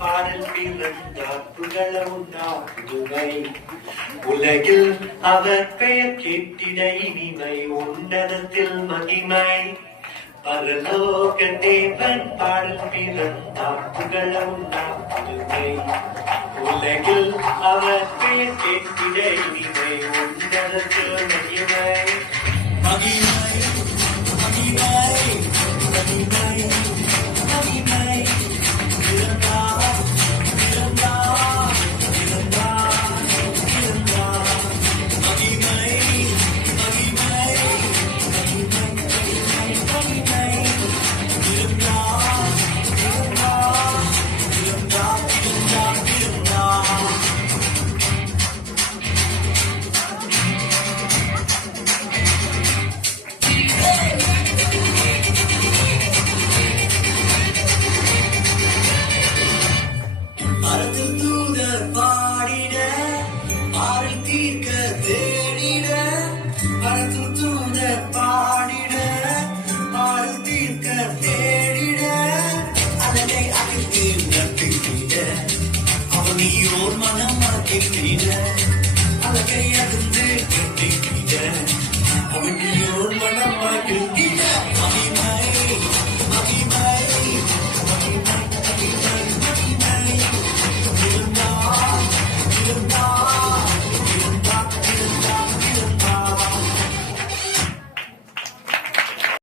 பாடல் பிறந்தார் புகழ உண்டாகுதுமை உலகில் அவர் பெயர் கேட்டிட இனிமை உன்னதத்தில் மகிமை பரலோக தேவன் பாடல் பிறந்தார் புகழ உண்டாகுதுமை உலகில் அவர் பெயர் கேட்டிட இனிமை உன்னதத்தில் மகிமை மகிமை மகிமை மகிமை மகிமை அவனியோர் மனம் அவனியோர் மனம்